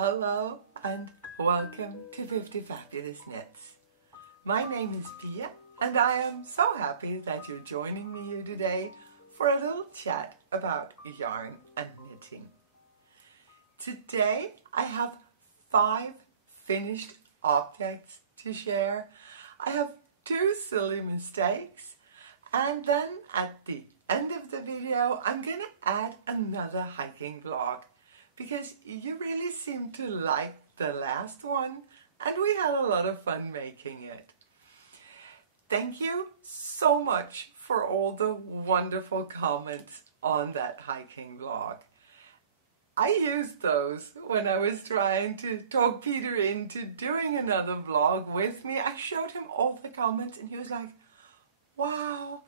Hello and welcome to 50 Fabulous Knits. My name is Pia and I am so happy that you're joining me here today for a little chat about yarn and knitting. Today I have 5 finished objects to share. I have 2 silly mistakes, and then at the end of the video I'm going to add another hiking vlog because you really seem to like the last one and we had a lot of fun making it. Thank you so much for all the wonderful comments on that hiking vlog. I used those when I was trying to talk Peter into doing another vlog with me. I showed him all the comments and he was like, wow,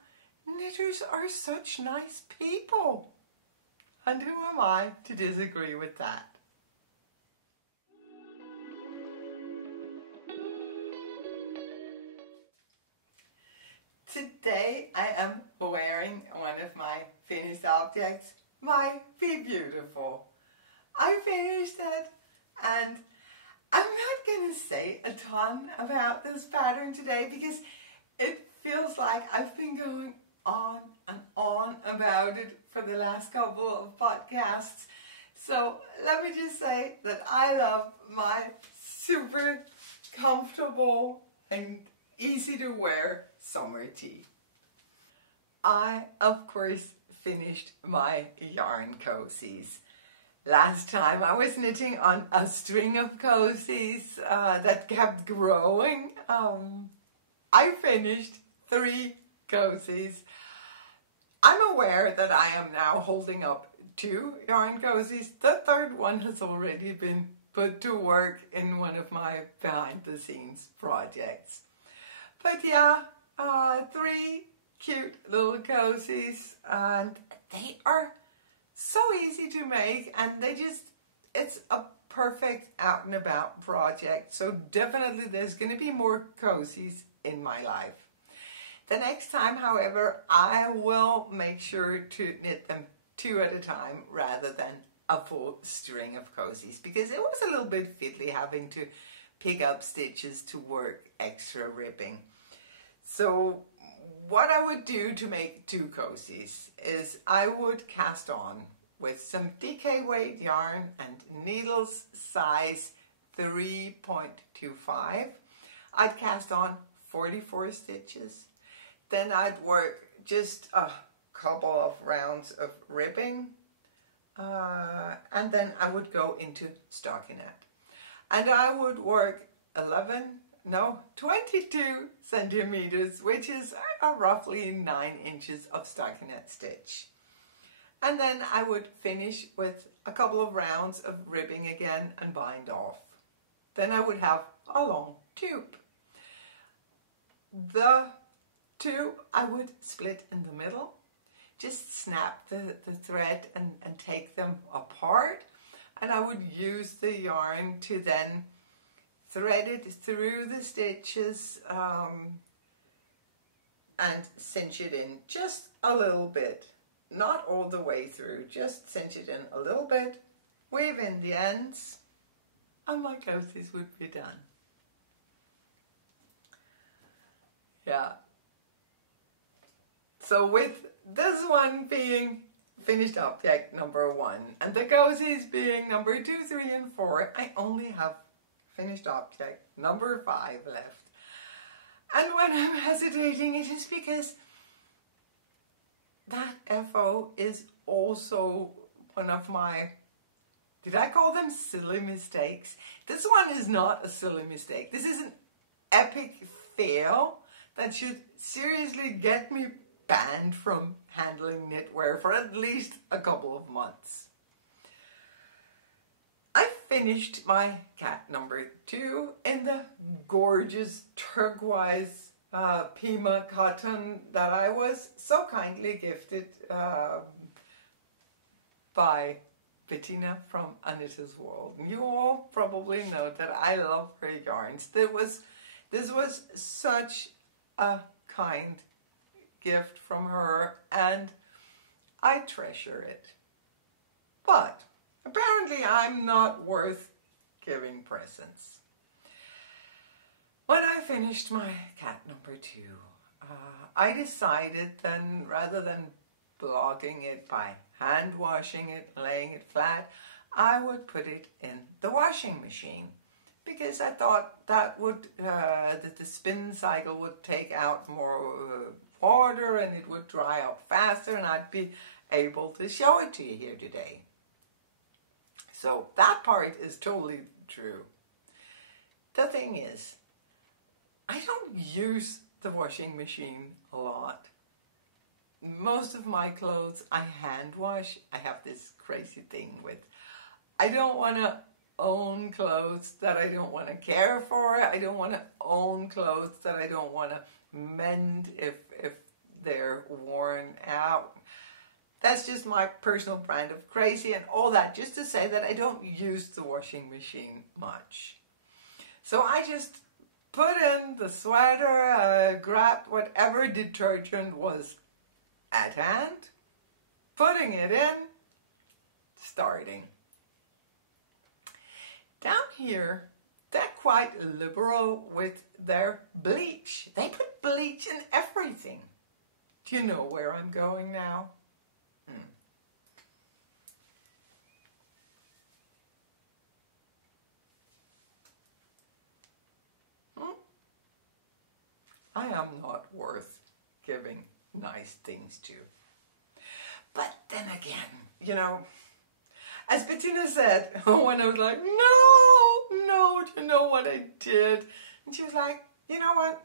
knitters are such nice people. And who am I to disagree with that? Today I am wearing one of my finished objects, my Be Beautiful. I finished it and I'm not going to say a ton about this pattern today because it feels like I've been going on and on about it for the last couple of podcasts. So let me just say that I love my super comfortable and easy to wear summer tee. I, of course, finished my yarn cozies. Last time I was knitting on a string of cozies that kept growing. I finished 3 cozies. I'm aware that I am now holding up 2 yarn cozies. The third one has already been put to work in one of my behind the scenes projects. But yeah, 3 cute little cozies, and they are so easy to make, and it's a perfect out and about project. So definitely there's going to be more cozies in my life. The next time, however, I will make sure to knit them 2 at a time rather than a full string of cozies, because it was a little bit fiddly having to pick up stitches to work extra ribbing. So what I would do to make 2 cozies is I would cast on with some DK weight yarn and needles size 3.25. I'd cast on 44 stitches. Then I'd work just a couple of rounds of ribbing, and then I would go into stockinette. And I would work 22 centimeters, which is roughly 9 inches of stockinette stitch. And then I would finish with a couple of rounds of ribbing again and bind off. Then I would have a long tube. The 2 I would split in the middle, just snap the thread and take them apart, and I would use the yarn to then thread it through the stitches and cinch it in just a little bit, not all the way through, just cinch it in a little bit, weave in the ends, and my cozies would be done. Yeah. So with this one being finished object number 1 and the cozies being number 2, 3, and 4, I only have finished object number 5 left. And when I'm hesitating, it is because that FO is also one of my, did I call them silly mistakes? This one is not a silly mistake. This is an epic fail that should seriously get me banned from handling knitwear for at least a couple of months. I finished my cat number 2 in the gorgeous turquoise Pima cotton that I was so kindly gifted by Bettina from A Knitter's World. You all probably know that I love her yarns. This was such a kind gift from her and I treasure it. But apparently I'm not worth giving presents. When I finished my cat number 2, I decided then, rather than blocking it by hand washing it, laying it flat, I would put it in the washing machine, because I thought that would that the spin cycle would take out more water and it would dry up faster, and I'd be able to show it to you here today. So that part is totally true. The thing is, I don't use the washing machine a lot. Most of my clothes I hand wash. I have this crazy thing with, I don't want to own clothes that I don't want to care for. I don't want to own clothes that I don't want to mend if they're worn out. That's just my personal brand of crazy, and all that just to say that I don't use the washing machine much. So I just put in the sweater, grabbed whatever detergent was at hand, putting it in, starting. Down here, they're quite liberal with their bleach. They put bleach in everything. Do you know where I'm going now? I am not worth giving nice things to. But then again, you know, as Bettina said, when I was like, no, do you know what I did? And she was like, you know what?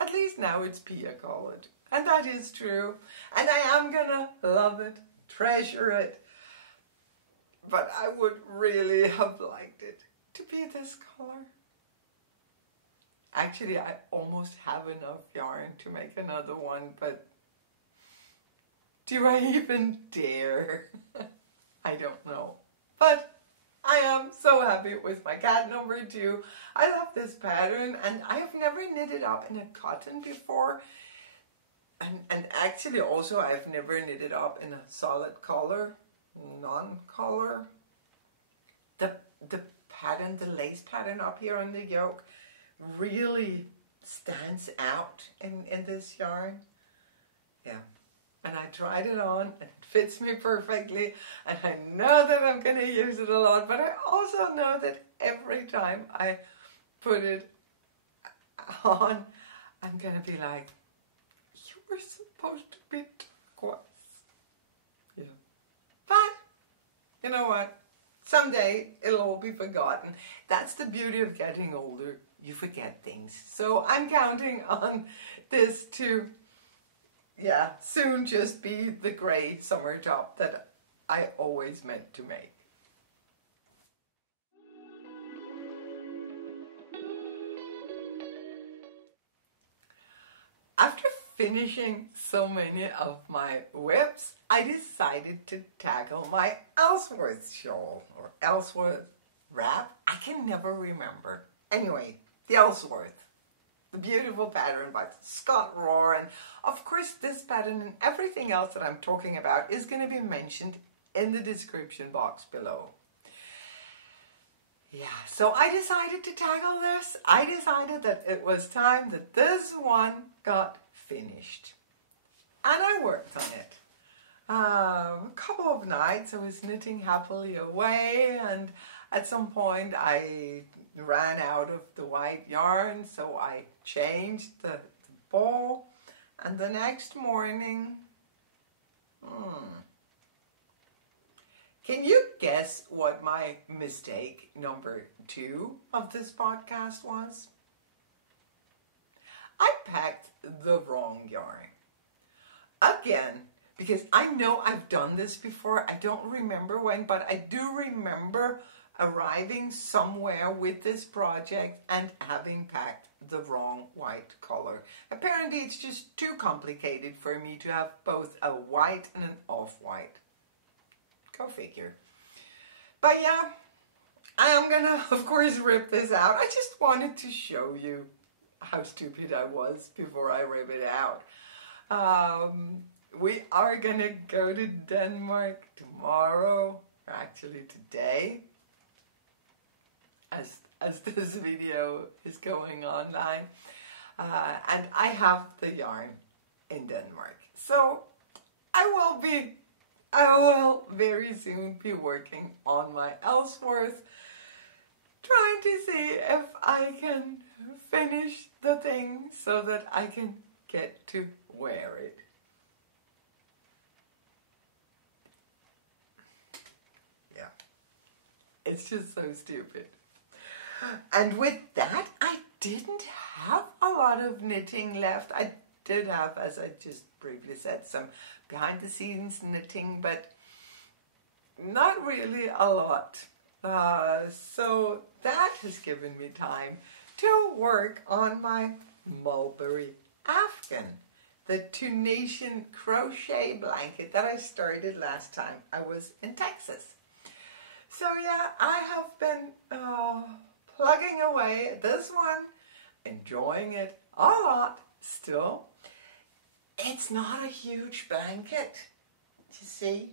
At least now it's pea colored. And that is true. And I am gonna love it, treasure it. But I would really have liked it to be this color. Actually, I almost have enough yarn to make another one, but do I even dare? I don't know. But I am so happy with my cat number 2. I love this pattern, and I have never knitted up in a cotton before. And actually also I've never knitted up in a solid color, non-color. The pattern, the lace pattern up here on the yoke really stands out in this yarn. Yeah. And I tried it on, and it fits me perfectly, and I know that I'm going to use it a lot, but I also know that every time I put it on, I'm going to be like, you were supposed to be turquoise. Yeah. But, you know what? Someday it'll all be forgotten. That's the beauty of getting older. You forget things. So I'm counting on this to, yeah, soon just be the gray summer top that I always meant to make. After finishing so many of my whips, I decided to tackle my Ellsworth shawl or Ellsworth wrap. I can never remember. Anyway, the Ellsworth, the beautiful pattern by Scott Rohr, and of course this pattern and everything else that I'm talking about is going to be mentioned in the description box below. Yeah, so I decided to tackle this. I decided that it was time that this one got finished. And I worked on it. A couple of nights I was knitting happily away, and at some point I ran out of the white yarn, so I changed the ball, and the next morning, can you guess what my mistake number 2 of this podcast was? I packed the wrong yarn. Again, because I know I've done this before. I don't remember when, but I do remember arriving somewhere with this project and having packed the wrong white color. Apparently it's just too complicated for me to have both a white and an off-white. Go figure. But yeah, I am gonna, of course, rip this out. I just wanted to show you how stupid I was before I rip it out. We are gonna go to Denmark tomorrow, or actually today. as this video is going online. And I have the yarn in Denmark. So I will very soon be working on my Ellsworth, trying to see if I can finish the thing so that I can get to wear it. Yeah, it's just so stupid. And with that, I didn't have a lot of knitting left. I did have, as I just briefly said, some behind the scenes knitting, but not really a lot. So that has given me time to work on my mulberry Afghan, the Tunisian crochet blanket that I started last time I was in Texas. So yeah, I have been plugging away at this one, enjoying it a lot still. It's not a huge blanket, you see,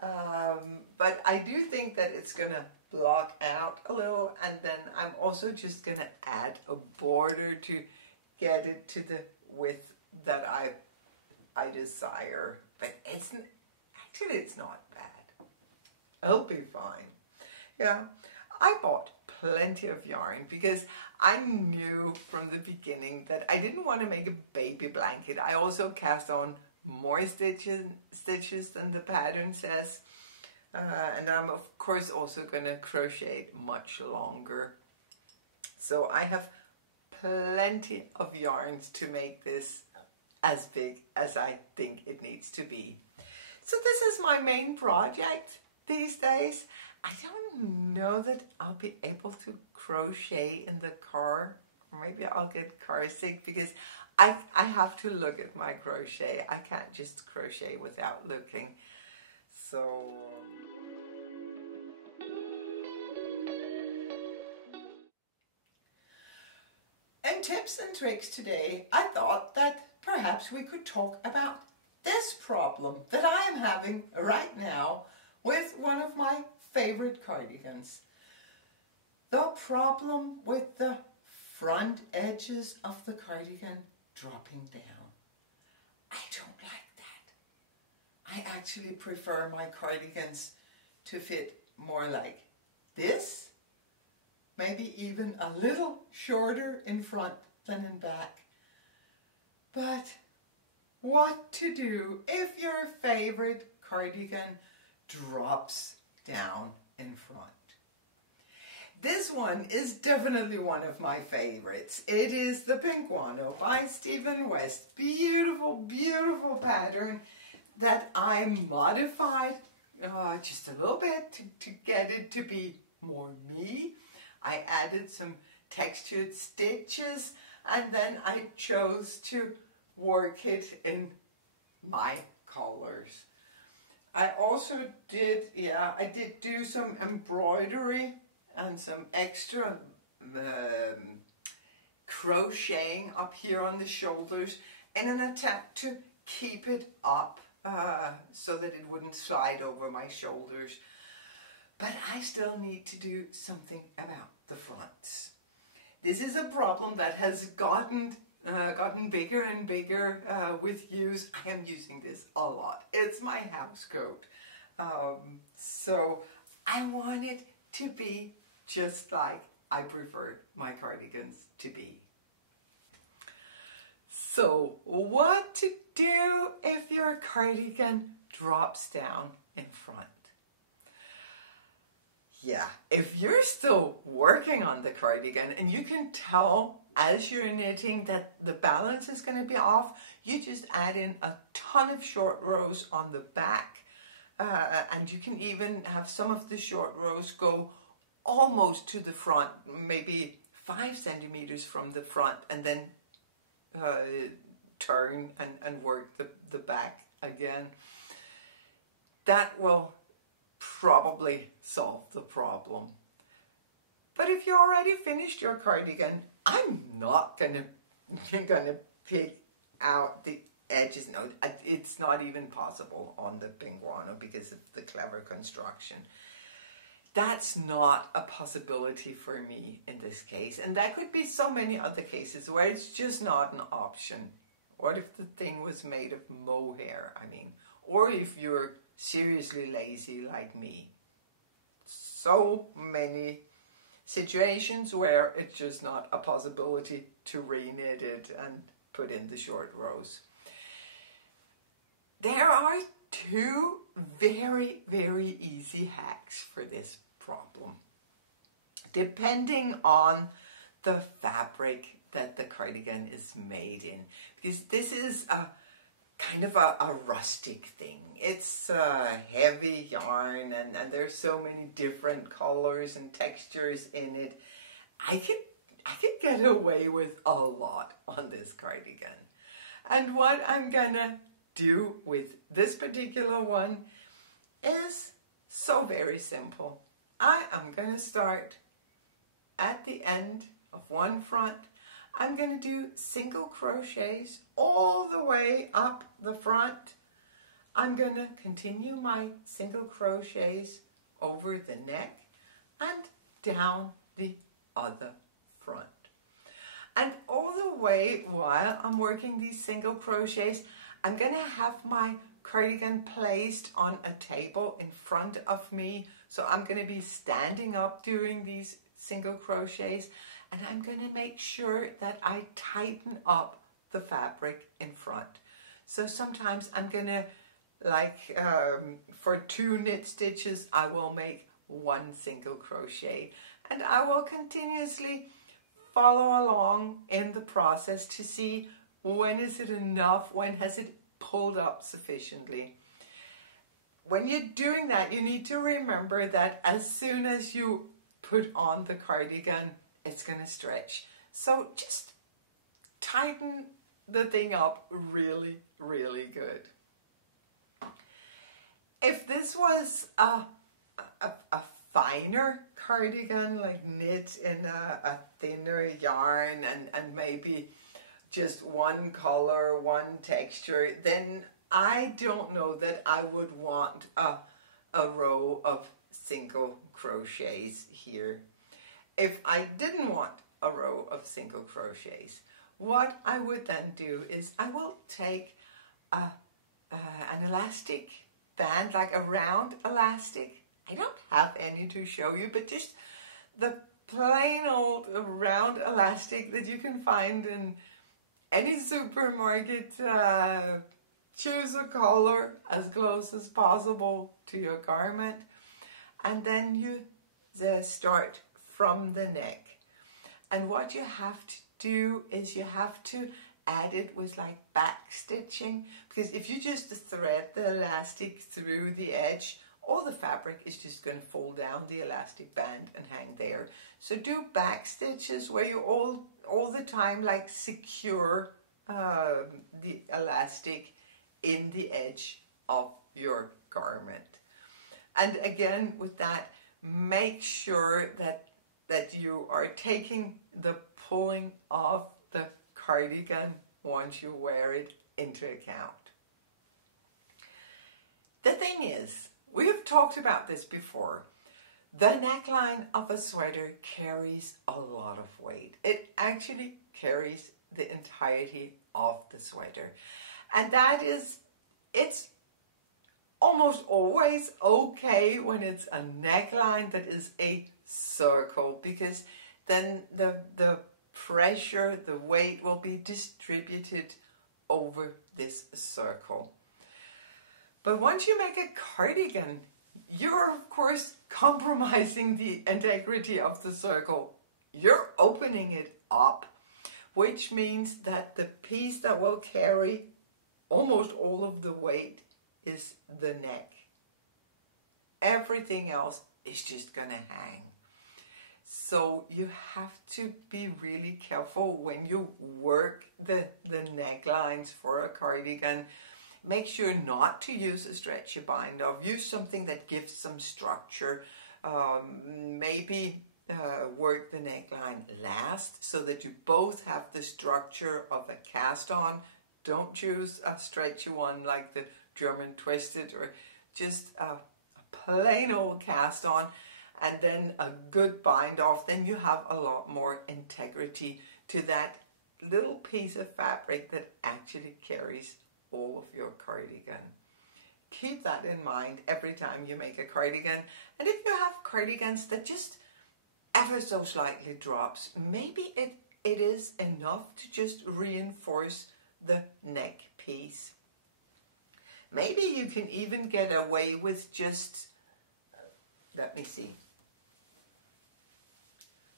but I do think that it's going to block out a little, and then I'm also just going to add a border to get it to the width that I desire. But it's not bad. It'll be fine. Yeah, I bought plenty of yarn because I knew from the beginning that I didn't want to make a baby blanket. I also cast on more stitches than the pattern says. And I'm of course also going to crochet much longer. So I have plenty of yarns to make this as big as I think it needs to be. So this is my main project these days. I don't know that I'll be able to crochet in the car. Maybe I'll get car sick because I have to look at my crochet. I can't just crochet without looking. So in tips and tricks today, I thought that perhaps we could talk about this problem that I am having right now with one of my favorite cardigans. The problem with the front edges of the cardigan dropping down. I don't like that. I actually prefer my cardigans to fit more like this, maybe even a little shorter in front than in back. But what to do if your favorite cardigan drops down in front? This one is definitely one of my favorites. It is the Pink Guano by Stephen West. Beautiful, beautiful pattern that I modified just a little bit to get it to be more me. I added some textured stitches and then I chose to work it in my colors. I also did, I did do some embroidery and some extra crocheting up here on the shoulders in an attempt to keep it up so that it wouldn't slide over my shoulders. But I still need to do something about the fronts. This is a problem that has gotten bigger and bigger with use. I am using this a lot. It's my house coat. So I want it to be just like I preferred my cardigans to be. So what to do if your cardigan drops down in front? Yeah, if you're still working on the cardigan and you can tell as you're knitting that the balance is going to be off, you just add in a ton of short rows on the back. And you can even have some of the short rows go almost to the front, maybe 5 centimeters from the front, and then turn and work the back again. That will probably solve the problem. But if you already finished your cardigan, I'm not gonna pick out the edges. No, it's not even possible on the Pink Guano because of the clever construction. that's not a possibility for me in this case. And that could be so many other cases where it's just not an option. What if the thing was made of mohair? I mean, or if you're seriously lazy like me. So many situations where it's just not a possibility to reknit it and put in the short rows. There are two very, very easy hacks for this problem, depending on the fabric that the cardigan is made in. Because this is a kind of a rustic thing. It's a heavy yarn and there's so many different colors and textures in it. I could get away with a lot on this cardigan. And what I'm gonna do with this particular one is so very simple. I am gonna start at the end of one front. I'm going to do single crochets all the way up the front. I'm going to continue my single crochets over the neck and down the other front. And all the way while I'm working these single crochets, I'm going to have my cardigan placed on a table in front of me. So I'm going to be standing up doing these single crochets. And I'm going to make sure that I tighten up the fabric in front. So sometimes I'm going to, for 2 knit stitches, I will make 1 single crochet. And I will continuously follow along in the process to see when is it enough, when has it pulled up sufficiently. When you're doing that, you need to remember that as soon as you put on the cardigan, it's going to stretch. So just tighten the thing up really, really good. If this was a finer cardigan, like knit in a thinner yarn and maybe just one color, one texture, then I don't know that I would want a row of single crochets here. If I didn't want a row of single crochets, what I would then do is I will take an elastic band, like a round elastic. I don't have any to show you, but just the plain old round elastic that you can find in any supermarket. Choose a color as close as possible to your garment, and then you start from the neck. And what you have to do is you have to add it with like back stitching, because if you just thread the elastic through the edge, all the fabric is just going to fall down the elastic band and hang there. So do back stitches where you all the time like secure the elastic in the edge of your garment. And again, with that, make sure that you are taking the pulling of the cardigan once you wear it into account. The thing is, we have talked about this before. The neckline of a sweater carries a lot of weight. It actually carries the entirety of the sweater. And that is, it's almost always okay when it's a neckline that is a circle, because then the pressure, the weight will be distributed over this circle. But once you make a cardigan, you're of course compromising the integrity of the circle. You're opening it up, which means that the piece that will carry almost all of the weight is the neck. Everything else is just gonna hang. So you have to be really careful when you work the necklines for a cardigan. Make sure not to use a stretchy binder. Use something that gives some structure. Maybe work the neckline last so that you both have the structure of a cast on. Don't choose a stretchy one like the German twisted, or just a plain old cast on. and then a good bind off, then you have a lot more integrity to that little piece of fabric that actually carries all of your cardigan. Keep that in mind every time you make a cardigan. And if you have cardigans that just ever so slightly drops, maybe it is enough to just reinforce the neck piece. Maybe you can even get away with just, let me see.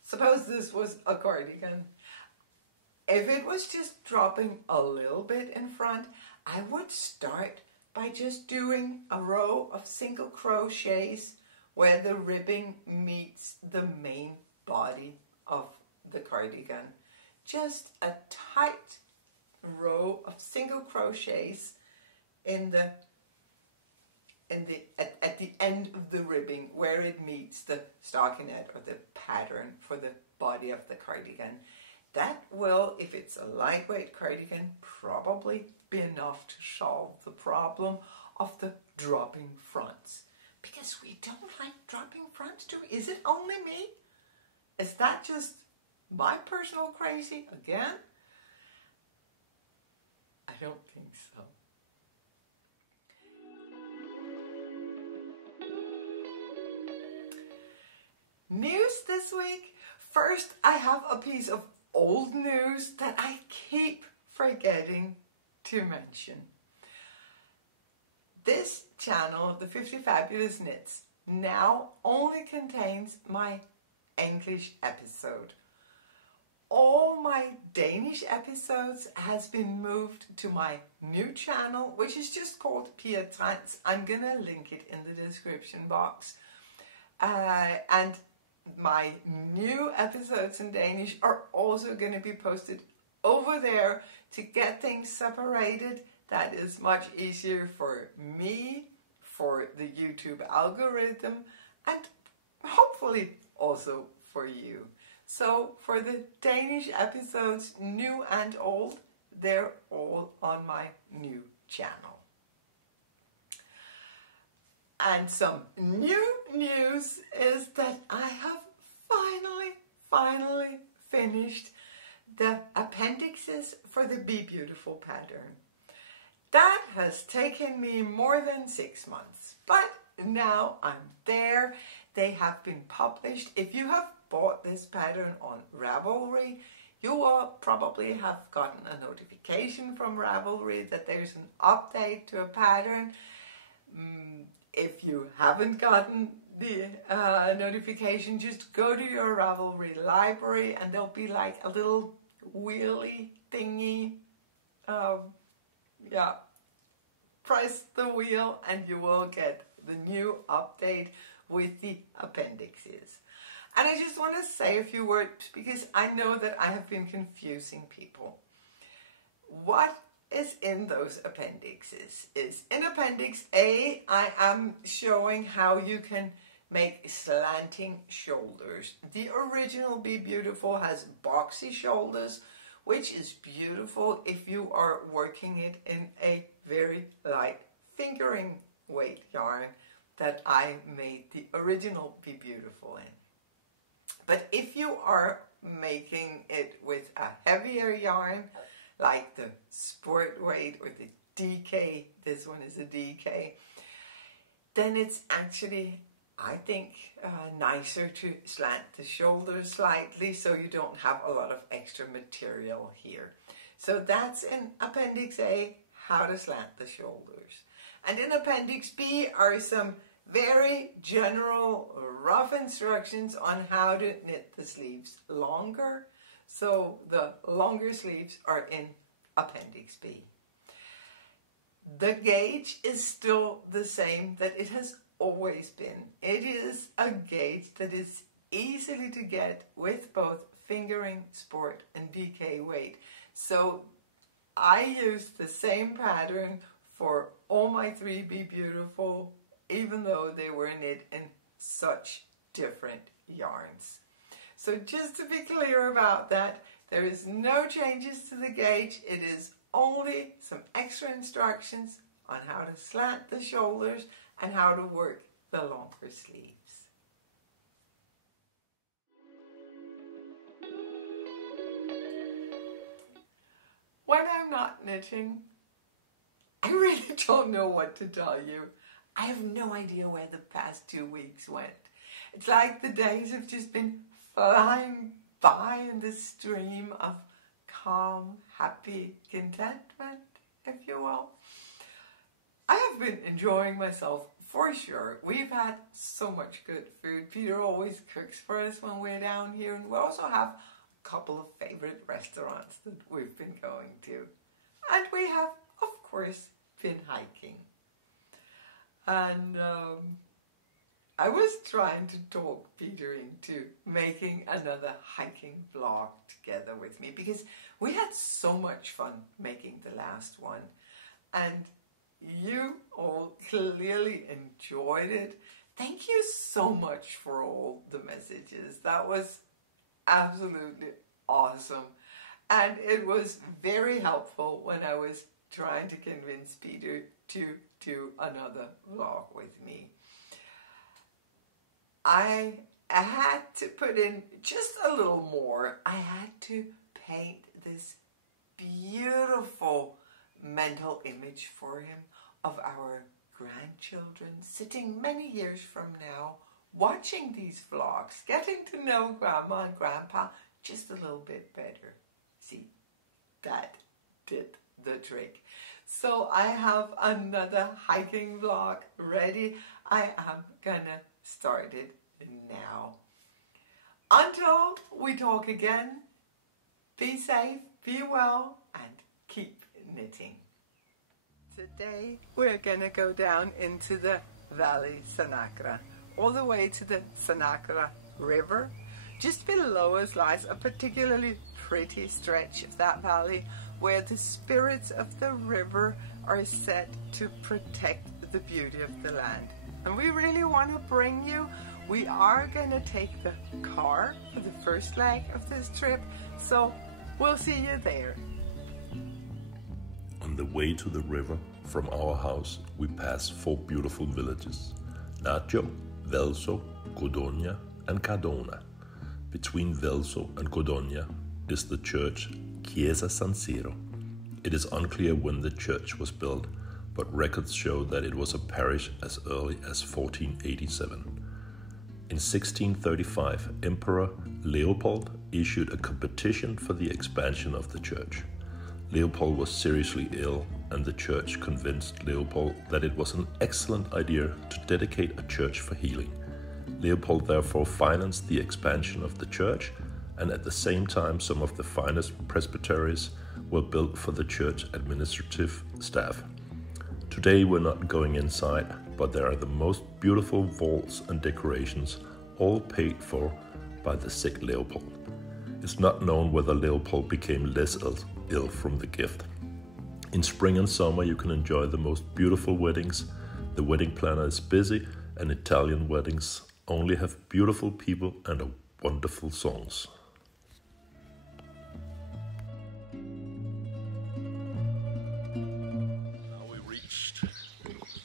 Suppose this was a cardigan. If it was just dropping a little bit in front, I would start by just doing a row of single crochets where the ribbing meets the main body of the cardigan. Just a tight row of single crochets at the end of the ribbing where it meets the stockinette or the pattern for the body of the cardigan. That will, if it's a lightweight cardigan, probably be enough to solve the problem of the dropping fronts. Because we don't like dropping fronts too. Is it only me? Is that just my personal crazy again? I don't think so. News this week. First, I have a piece of old news that I keep forgetting to mention. This channel, the Fiftyfabulous Knits, now only contains my English episode. All my Danish episodes has been moved to my new channel, which is just called Pia Trans. I'm gonna link it in the description box. And my new episodes in Danish are also going to be posted over there. To get things separated, that is much easier for me, for the YouTube algorithm, and hopefully also for you. So for the Danish episodes, new and old, they're all on my new channel. And some new news is that I have finally finished the appendixes for the Be Beautiful pattern. That has taken me more than 6 months, but now I'm there. They have been published. If you have bought this pattern on Ravelry, you will probably have gotten a notification from Ravelry that there's an update to a pattern. If you haven't gotten the notification, just go to your Ravelry library and there'll be like a little wheelie thingy. Press the wheel and you will get the new update with the appendixes. And I just want to say a few words because I know that I have been confusing people. What is in those appendixes is in Appendix A, I am showing how you can make slanting shoulders. The original Be Beautiful has boxy shoulders, which is beautiful if you are working it in a very light fingering weight yarn that I made the original Be Beautiful in. But if you are making it with a heavier yarn, like the sport weight or the DK, this one is a DK, then it's actually, I think, nicer to slant the shoulders slightly so you don't have a lot of extra material here. So that's in Appendix A, how to slant the shoulders. And in Appendix B are some very general rough instructions on how to knit the sleeves longer. So the longer sleeves are in Appendix B. The gauge is still the same that it has always been. It is a gauge that is easily to get with both fingering, sport and DK weight. So I used the same pattern for all my 3 Be Beautiful, even though they were knit in such different yarns. So just to be clear about that, there is no changes to the gauge. It is only some extra instructions on how to slant the shoulders and how to work the longer sleeves. when I'm not knitting, I really don't know what to tell you. I have no idea where the past 2 weeks went. It's like the days have just been flying by in this stream of calm, happy contentment, if you will. I have been enjoying myself for sure. We've had so much good food. Peter always cooks for us when we're down here, and we also have a couple of favorite restaurants that we've been going to. And we have, of course, been hiking. And I was trying to talk Peter into making another hiking vlog together with me, because we had so much fun making the last one. And you all clearly enjoyed it. Thank you so much for all the messages. That was absolutely awesome. And it was very helpful when I was trying to convince Peter to do another vlog with me. I had to put in just a little more. I had to paint this beautiful mental image for him of our grandchildren sitting many years from now, watching these vlogs, getting to know Grandma and Grandpa just a little bit better. See, that did the trick. So I have another hiking vlog ready. I am gonna start it now. Until we talk again, be safe, be well, and keep knitting. Today we're gonna go down into the Val Sanagra, all the way to the Sanagra River. Just below us lies a particularly pretty stretch of that valley where the spirits of the river are said to protect the beauty of the land. And we really want to bring you. We are going to take the car for the first leg of this trip, so we'll see you there. On the way to the river from our house, we pass 4 beautiful villages: Naggio, Velso, Codogna, and Cardona. Between Velso and Codogna is the church Chiesa San Siro. It is unclear when the church was built, but records show that it was a parish as early as 1487. In 1635, Emperor Leopold issued a competition for the expansion of the church. Leopold was seriously ill, and the church convinced Leopold that it was an excellent idea to dedicate a church for healing. Leopold therefore financed the expansion of the church, and at the same time some of the finest presbyteries were built for the church administrative staff. Today we're not going inside, but there are the most beautiful vaults and decorations, all paid for by the sick Leopold. It's not known whether Leopold became less ill from the gift. In spring and summer you can enjoy the most beautiful weddings. The wedding planner is busy, and Italian weddings only have beautiful people and wonderful songs. Now we reached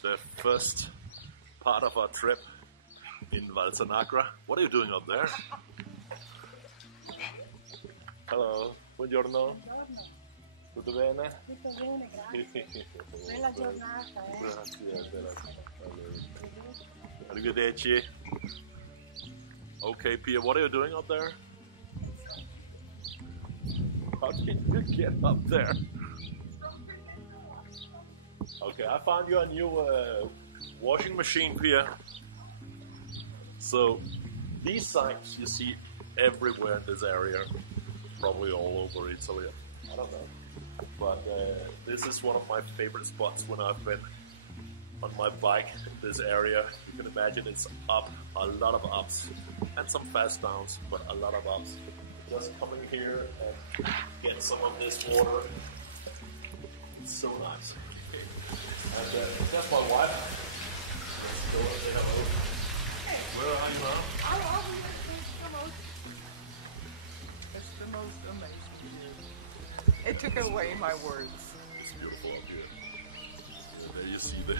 the first part of our trip in Val Sanagra. What are you doing up there? Hello, buongiorno. Tutto bene? Tutto bene, grazie. Bella giornata, Grazie. Arrivederci. Okay, Pia, what are you doing up there? How did you get up there? Okay, I found you a new washing machine, Pia. So, these signs you see everywhere in this area, probably all over Italy. I don't know. But this is one of my favorite spots when I've been on my bike in this area. You can imagine it's up, a lot of ups, and some fast downs, but a lot of ups. Just coming here and get some of this water. It's so nice. And that's my wife. Let's go and say hello. Hey. Where are you now? Hello. It's the most amazing view. It took away my words. It's beautiful up here. And there you see the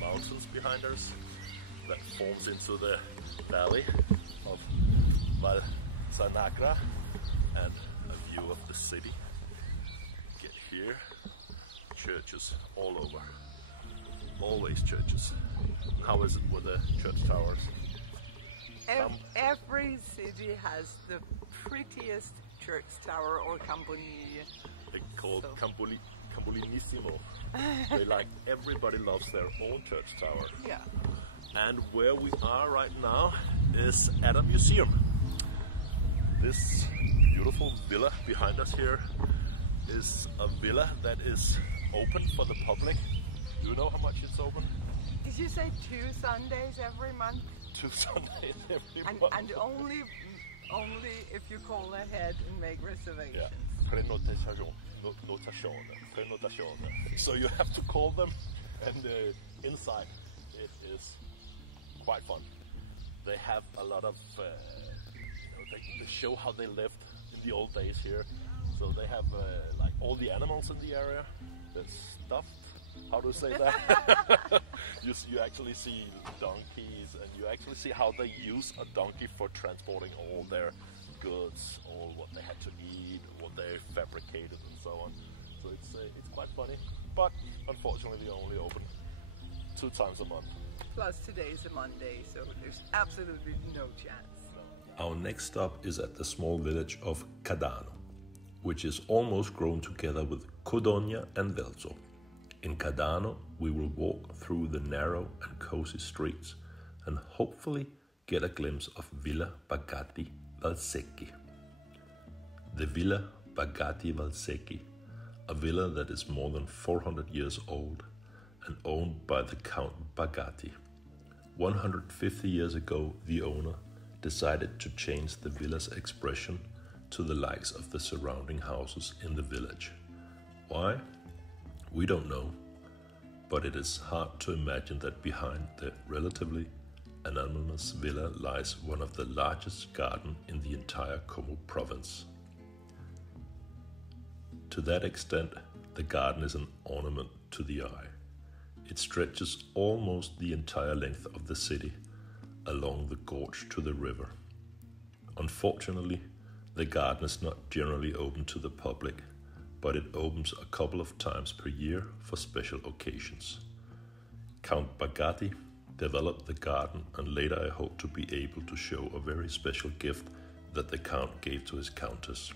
mountains behind us that forms into the valley of Val Sanagra, and a view of the city. year, churches all over. Always churches. How is it with the church towers? Every city has the prettiest church tower or campanile. They call it Campolinissimo. They like, everybody loves their own church tower. Yeah. And where we are right now is at a museum. This beautiful villa behind us here is a villa that is open for the public. Do you know how much it's open? Did you say 2 Sundays every month? 2 Sundays every month. And only if you call ahead and make reservations. Yeah. Prenotation. So you have to call them, and inside it is quite fun. They have a lot of, they show how they lived in the old days here. So they have like all the animals in the area. They're stuffed. How to say that? you actually see donkeys, and you actually see how they use a donkey for transporting all their goods, all what they had to eat, what they fabricated, and so on. So it's quite funny, but unfortunately they only open 2 times a month. Plus today's a Monday, so there's absolutely no chance. Our next stop is at the small village of Cadano, which is almost grown together with Codogna and Velso. In Cadano, we will walk through the narrow and cozy streets and hopefully get a glimpse of Villa Bagatti Valsecchi. The Villa Bagatti Valsecchi, a villa that is more than 400 years old and owned by the Count Bagatti. 150 years ago, the owner decided to change the villa's expression to the likes of the surrounding houses in the village. Why? We don't know, but it is hard to imagine that behind the relatively anonymous villa lies one of the largest gardens in the entire Como province. To that extent, the garden is an ornament to the eye. It stretches almost the entire length of the city, along the gorge to the river. Unfortunately, the garden is not generally open to the public, but it opens a couple of times per year for special occasions. Count Bagatti developed the garden, and later I hope to be able to show a very special gift that the Count gave to his countess.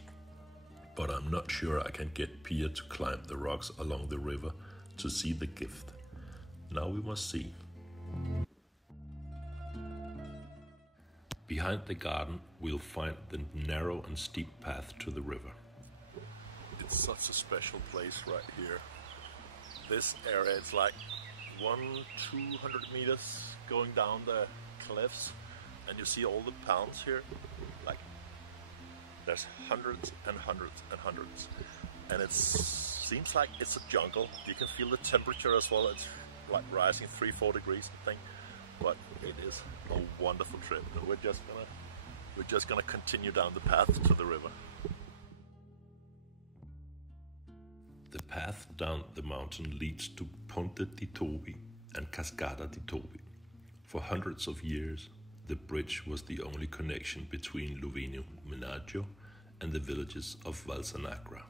But I'm not sure I can get Pia to climb the rocks along the river to see the gift. Now we must see. Behind the garden, we'll find the narrow and steep path to the river. It's such a special place right here. This area, it's like 200 meters going down the cliffs, and you see all the palms here. Like, there's hundreds and hundreds and hundreds, and it seems like it's a jungle. You can feel the temperature as well. It's like rising 3-4 degrees, I think. But it is a wonderful trip, and we're just gonna continue down the path to the river. The path down the mountain leads to Ponte di Tobi and Cascata di Tobi. For hundreds of years, the bridge was the only connection between Luvinio Menaggio and the villages of Val Sanagra.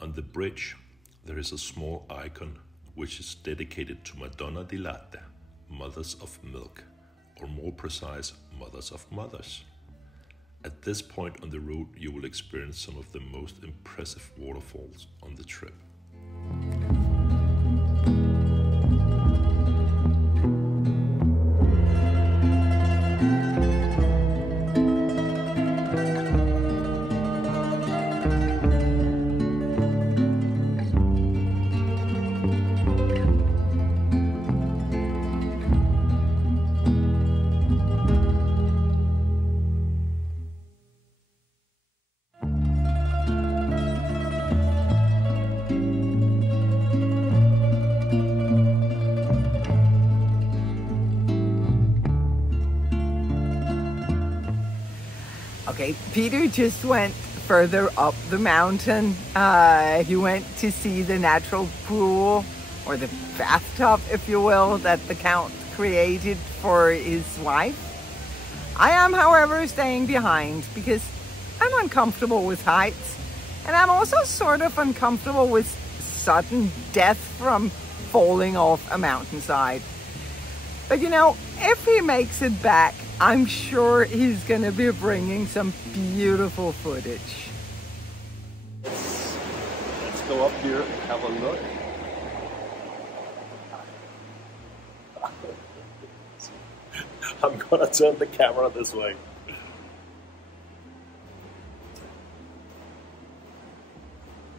On the bridge, there is a small icon which is dedicated to Madonna di Latte, Mothers of Milk, or more precise, Mothers of Mothers. At this point on the route, you will experience some of the most impressive waterfalls on the trip. Okay, Peter just went further up the mountain. He went to see the natural pool, or the bathtub, if you will, that the Count created for his wife. I am, however, staying behind because I'm uncomfortable with heights, And I'm also sort of uncomfortable with sudden death from falling off a mountainside. But you know, if he makes it back, I'm sure he's gonna be bringing some beautiful footage. Let's go up here and have a look. I'm gonna turn the camera this way.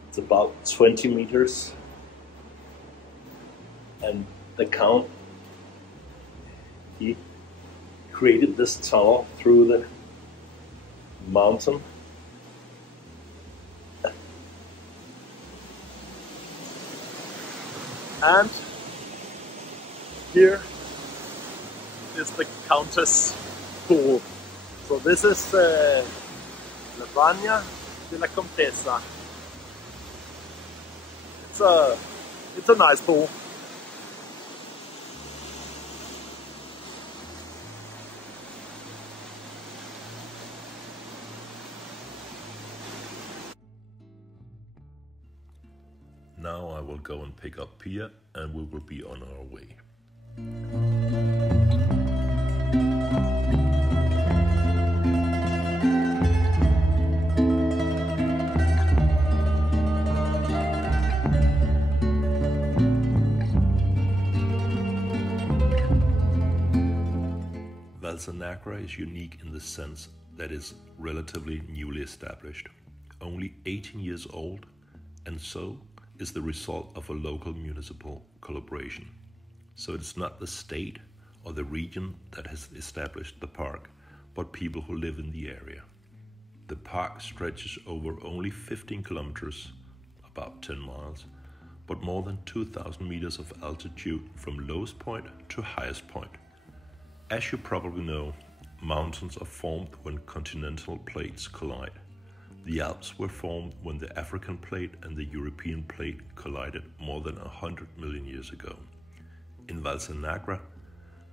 It's about 20 meters. And the Count, he created this tunnel through the mountain. And here is the Countess pool. So this is La Bagna de la Contessa. It's a nice pool. Now I will go and pick up Pia and we will be on our way. Val Sanagra is unique in the sense that it's relatively newly established, only 18 years old, and so is the result of a local municipal collaboration. So it's not the state or the region that has established the park, but people who live in the area. The park stretches over only 15 kilometers, about 10 miles, but more than 2,000 meters of altitude from lowest point to highest point. As you probably know, mountains are formed when continental plates collide. The Alps were formed when the African plate and the European plate collided more than 100 million years ago. In Val Sanagra,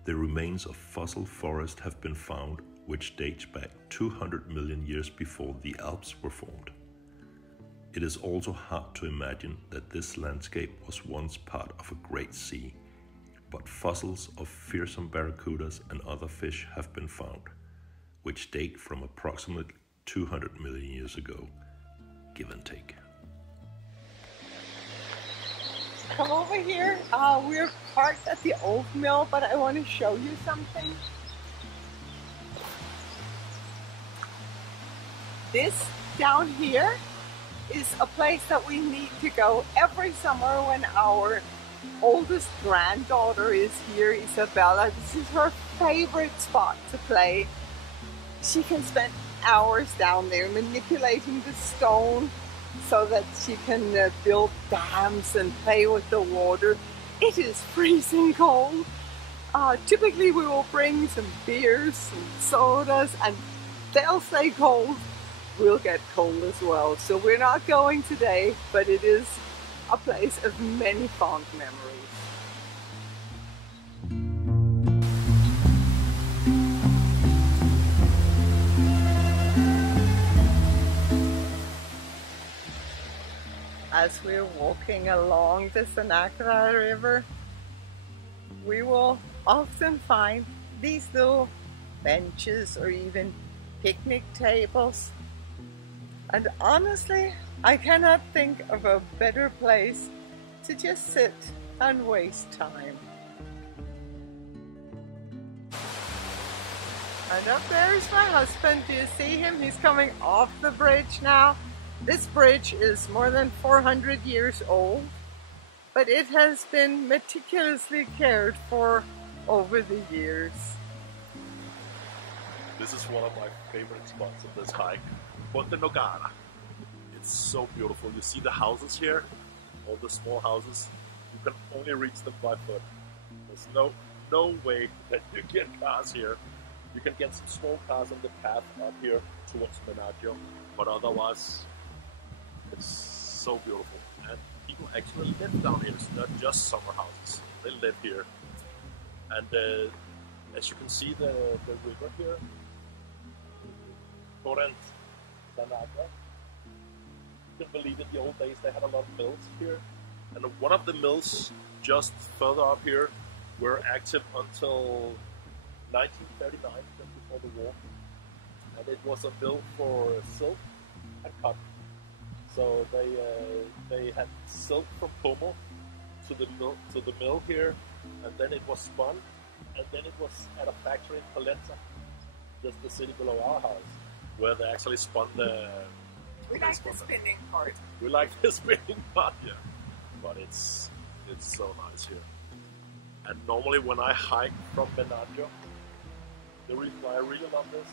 the remains of fossil forest have been found, which dates back 200 million years before the Alps were formed. It is also hard to imagine that this landscape was once part of a great sea, but fossils of fearsome barracudas and other fish have been found, which date from approximately 200 million years ago, give and take. Come over here. We're parked at the old mill, but I want to show you something. This down here is a place that we need to go every summer when our oldest granddaughter is here, Isabella. This is her favorite spot to play. She can spend hours down there manipulating the stone so that she can build dams and play with the water. It is freezing cold. Typically we will bring some beers and sodas and they'll stay cold. We'll get cold as well. So we're not going today, but it is a place of many fond memories. As we're walking along the Sanagra River, we will often find these little benches or even picnic tables. And honestly, I cannot think of a better place to just sit and waste time. And up there is my husband. Do you see him? He's coming off the bridge now. This bridge is more than 400 years old, but it has been meticulously cared for over the years. This is one of my favorite spots of this hike, Ponte Nogara. It's so beautiful. You see the houses here, all the small houses. You can only reach them by foot. There's no way that you get cars here. You can get some small cars on the path up here towards Menaggio, but otherwise it's so beautiful. And people actually live down here. It's not just summer houses. They live here. And as you can see, the river here, Torrent Sanagra, can believe in the old days they had a lot of mills here. And one of the mills just further up here were active until 1939, just before the war. And it was a mill for silk and cotton. So they had silk from Como to the mill here, and then it was spun, and then it was at a factory in Polenta, just the city below our house, where they actually spun the. We like the spinning part. We like the spinning part, yeah. But it's so nice here. And normally when I hike from Menaggio, the reason why I really love this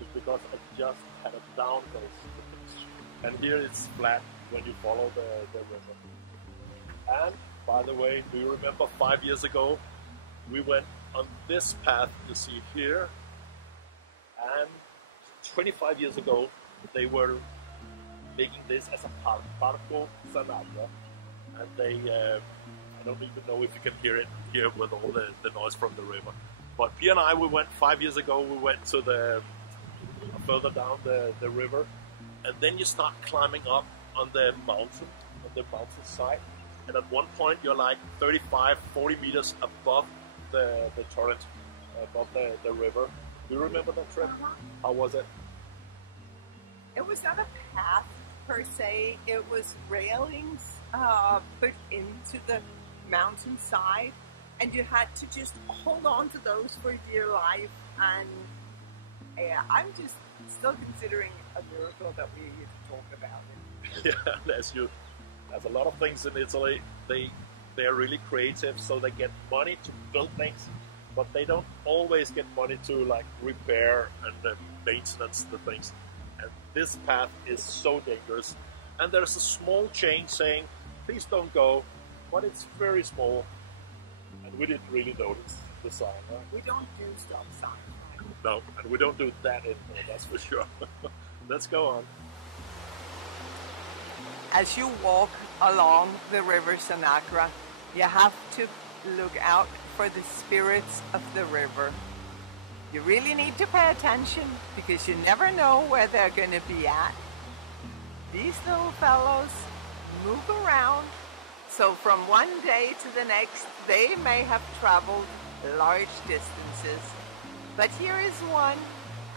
is because I just had a downhill. And here it's flat when you follow the river. And by the way, do you remember 5 years ago, we went on this path you see here, and 25 years ago, they were making this as a Val Sanagra, and they, I don't even know if you can hear it here with all the noise from the river. But Pia and I, we went 5 years ago, we went to the, further down the river, and then you start climbing up on the mountainside, and at one point you're like 35, 40 meters above the torrent, above the river. Do you remember that trip? How was it? It was not a path per se, it was railings put into the mountainside, and you had to just hold on to those for dear life. And I'm just still considering a miracle that we need to talk about it. Yeah, there's a lot of things in Italy. They're really creative, so they get money to build things, but they don't always get money to like repair and maintenance the things. And this path is so dangerous. And there's a small chain saying, please don't go, but it's very small. And we didn't really notice the sign, right? We don't do stop signs. No, and we don't do that anymore, that's for sure. Let's go on. As you walk along the river Sanagra, you have to look out for the spirits of the river. You really need to pay attention because you never know where they're going to be at. These little fellows move around, so from one day to the next, they may have traveled large distances. But here is one,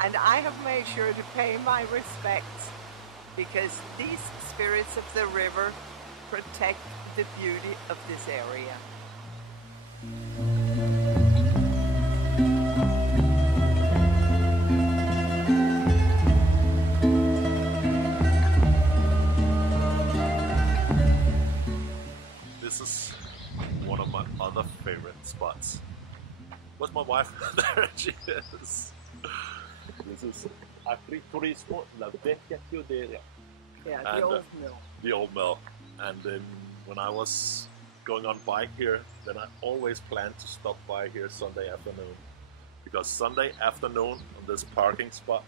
and I have made sure to pay my respects because these spirits of the river protect the beauty of this area. This is one of my other favorite spots. Where's my wife? There she is. This is Agriturismo La Vecchia Chioderia. Yeah, the old mill. The old mill. And then when I was going on bike here, then I always planned to stop by here Sunday afternoon. Because Sunday afternoon on this parking spot,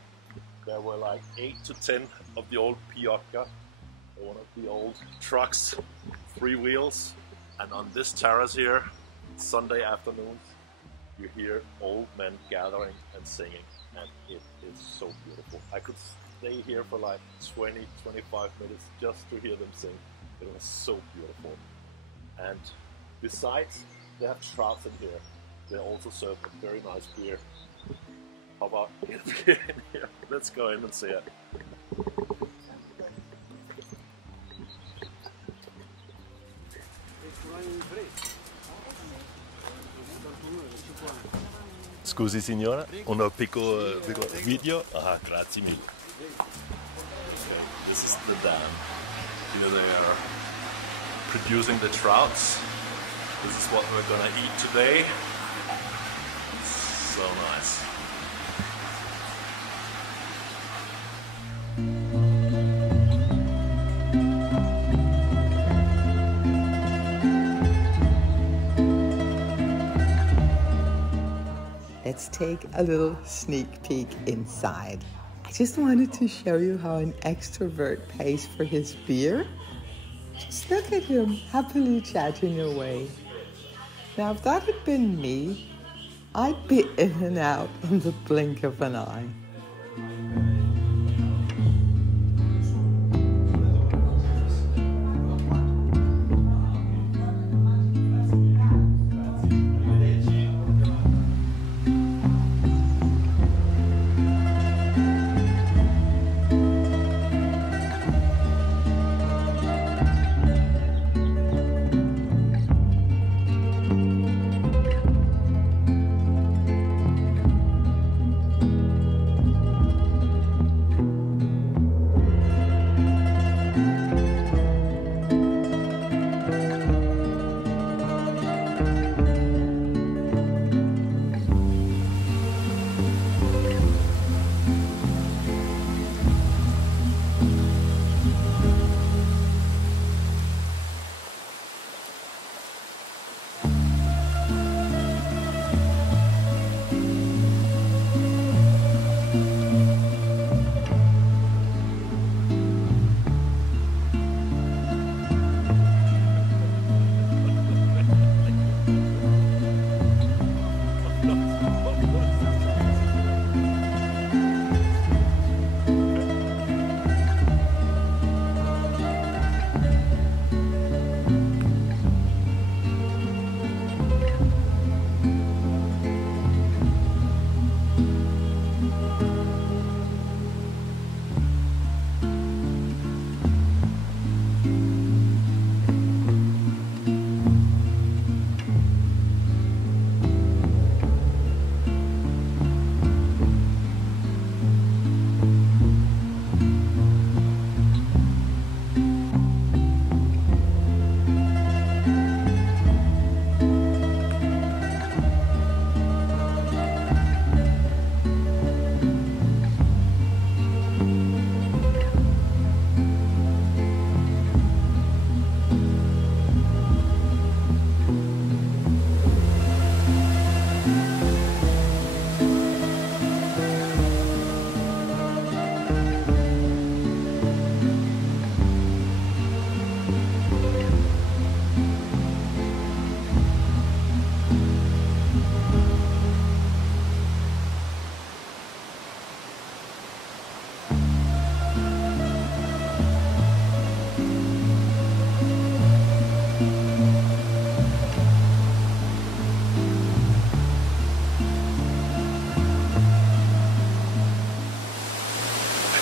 there were like 8 to 10 of the old Piocca, one of the old trucks, 3 wheels. And on this terrace here, Sunday afternoons, you hear old men gathering and singing, and it is so beautiful. I could stay here for like 20, 25 minutes just to hear them sing. It was so beautiful. And besides, they have trouts in here. They also serve a very nice beer. How about let's get in here? Let's go in and see it. Scusi signora, un piccolo video? Ah, grazie mille. Okay, this is the dam. Here they are producing the trouts. This is what we're gonna eat today. So nice. Let's take a little sneak peek inside. I just wanted to show you how an extrovert pays for his beer. Just look at him happily chatting away. Now, if that had been me, I'd be in and out in the blink of an eye.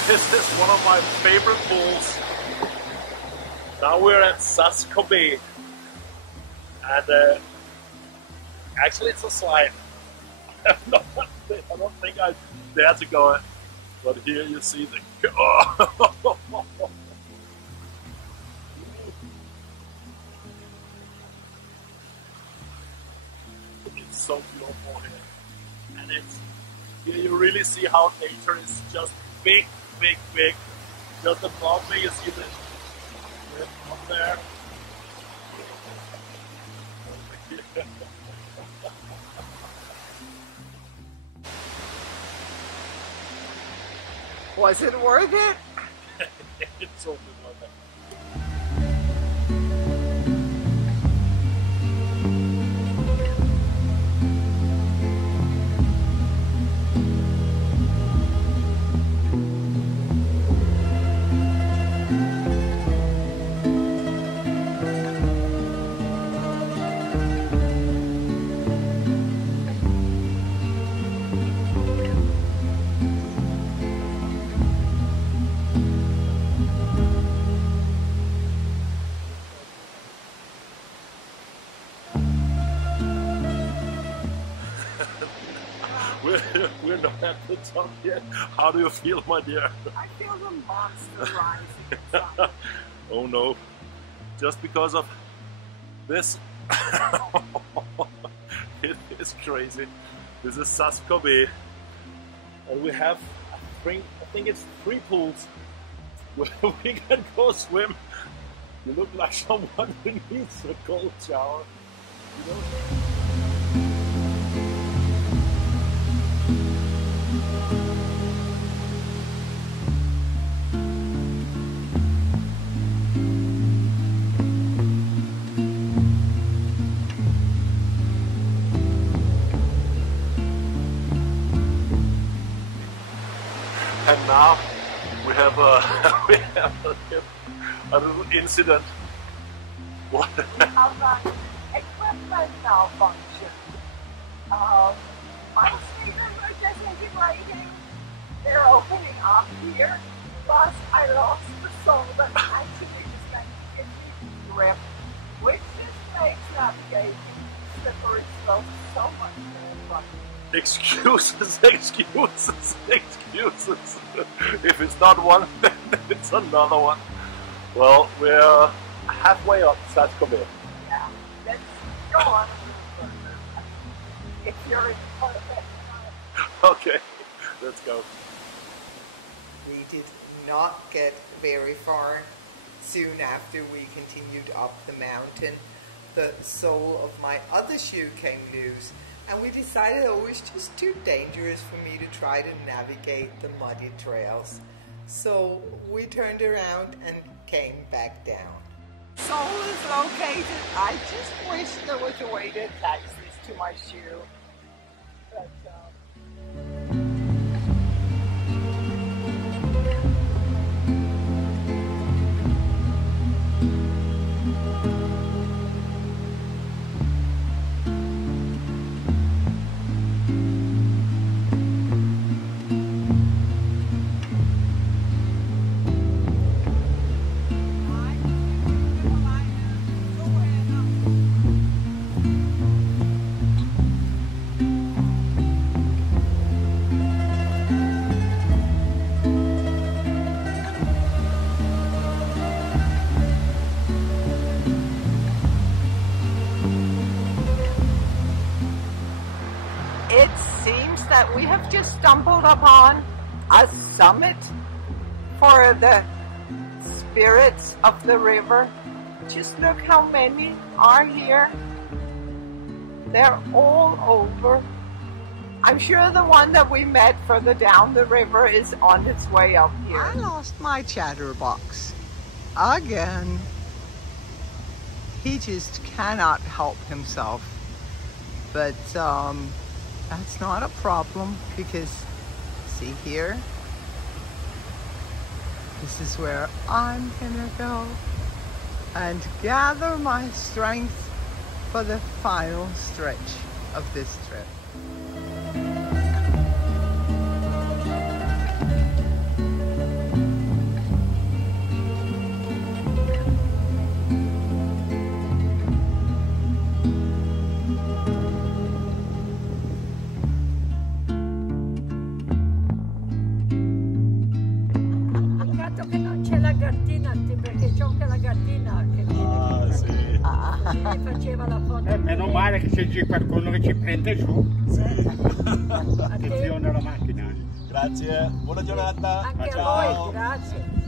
This is one of my favorite pools. Now we're at Saskobé, and actually it's a slide. I don't think I dare to go, but here you see the. Oh. It's so beautiful here, and it's here you really see how nature is just big. Just above me, you see the up there. Was it worth it? It's totally worth it. We're not at the top yet. How do you feel, my dear? I feel the monster rising inside. Oh no. Just because of this. It is crazy. This is Saskobé. And we have, I think it's 3 pools where we can go swim. You look like someone who needs a cold shower. You know? And now we have a little incident. What? We have an equipment malfunction. My speakers are just integrating. They're opening up here. Plus, I lost the sole that actually is going to give me grip, which just makes navigating slippery slope so much more fun. Excuses. If it's not one, then it's another one. Well, we're halfway up Saskobé. Yeah, let's go on. You're in perfect. Okay, let's go. We did not get very far. Soon after we continued up the mountain, the sole of my other shoe came loose, and we decided it was just too dangerous for me to try to navigate the muddy trails. So we turned around and came back down. Sole is located. I just wish there was a way to attach this to my shoe. But, it seems that we have just stumbled upon a summit for the spirits of the river. Just look how many are here. They're all over. I'm sure the one that we met further down the river is on its way up here. I lost my chatterbox again. He just cannot help himself. But that's not a problem, because see here, this is where I'm gonna go and gather my strength for the final stretch of this trip. Faceva la foto. Meno male che c'è qualcuno che ci prende giù. Sì. Attenzione alla macchina. Grazie, buona giornata. Anche ciao. a voi, grazie.